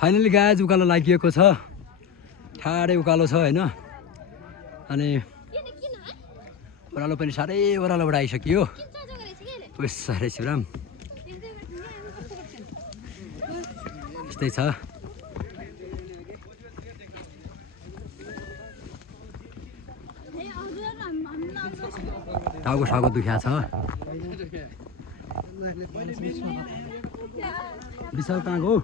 finally गाज उकालो लागिएको छ ठाडै उकालो छ हैन अनि ओह्रालो पनि साह्रै ओह्रालोबाट आइसक्यो उस साह्रै शिवराम यस्तै छ टाउको दुख्या छ विशाल कहाँ गयो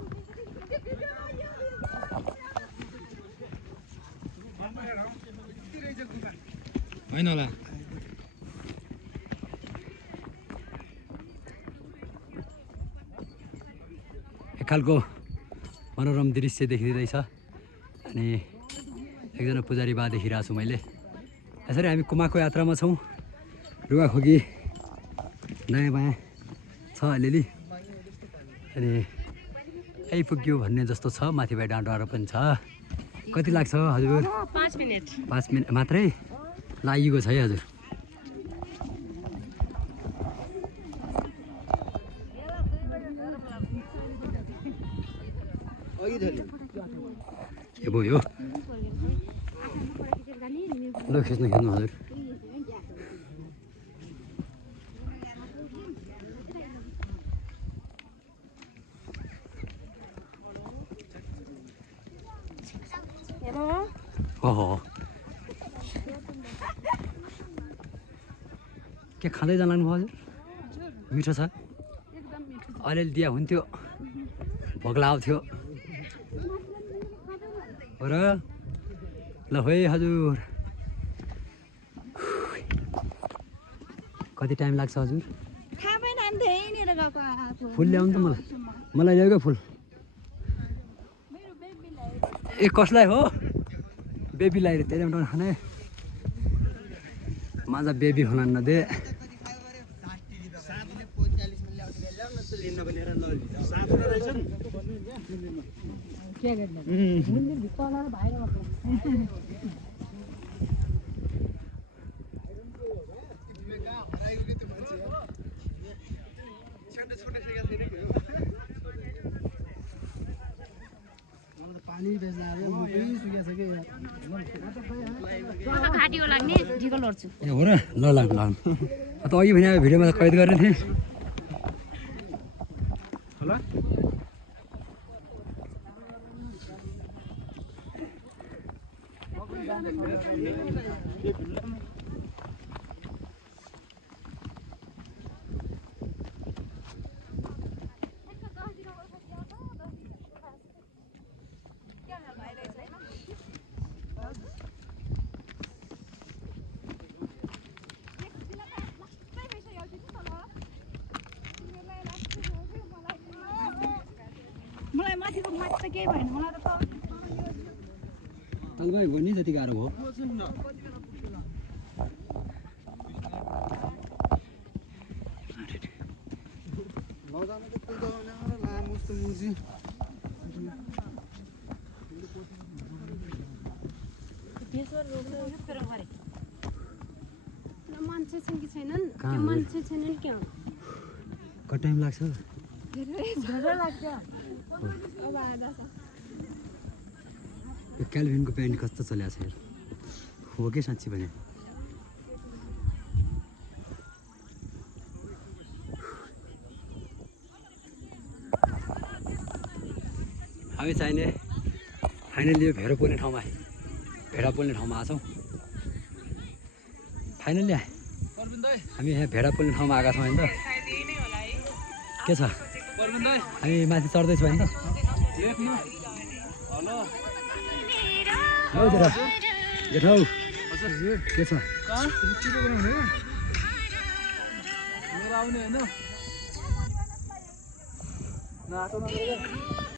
होइन होला एक खालको मनोरम दृश्य देखिँदैछ अनि एकजना पुजारी बा देखिरहेको छु मैले यसरी हामी कुमाको यात्रामा छौँ रुगाखोकी नयाँ बायाँ छ अलिअलि अनि आइपुग्यो भन्ने जस्तो छ माथिबाट डाँडोहरू पनि छ कति लाग्छ हजुर 5 मिनेट 5 मिनट मात्रै लागेको छ है हजुर के भयो ल खेच्नु हजुर के खाँदै जानु भयो हजुर मिठो छ अलिअलि दिया हुन्थ्यो भोक लाग्थ्यो र ल है हजुर कति टाइम लाग्छ हजुर फुल ल्याउनु त मलाई ल्याऊ क्या फुल ए कसलाई हो बेबीलाई धेरै उठाउनु खाने माझा बेबी हुन नदे ए हो र ल ल ल त अघि भने भिडियोमा कैद गरेको थिएँ होला भाइ भन्ने जति गाह्रो भयो मान्छे छन् कि छैनन् मान्छे छैनन् क्या कति टाइम लाग्छ धेरै लाग्छ अब आधा छ यो क्याल्भिनको प्यान्ट कस्तो चलेको छ हो कि साँच्ची भने हामी चाहिने फाइनली यो भेडा पोल्ने ठाउँमा आएको छौँ फाइनली हामी यहाँ भेडा पोल्ने ठाउँमा आएका छौँ होइन त के छ हामी माथि चढ्दैछौँ होइन त हो जेठा जेठा के छ आउने होइन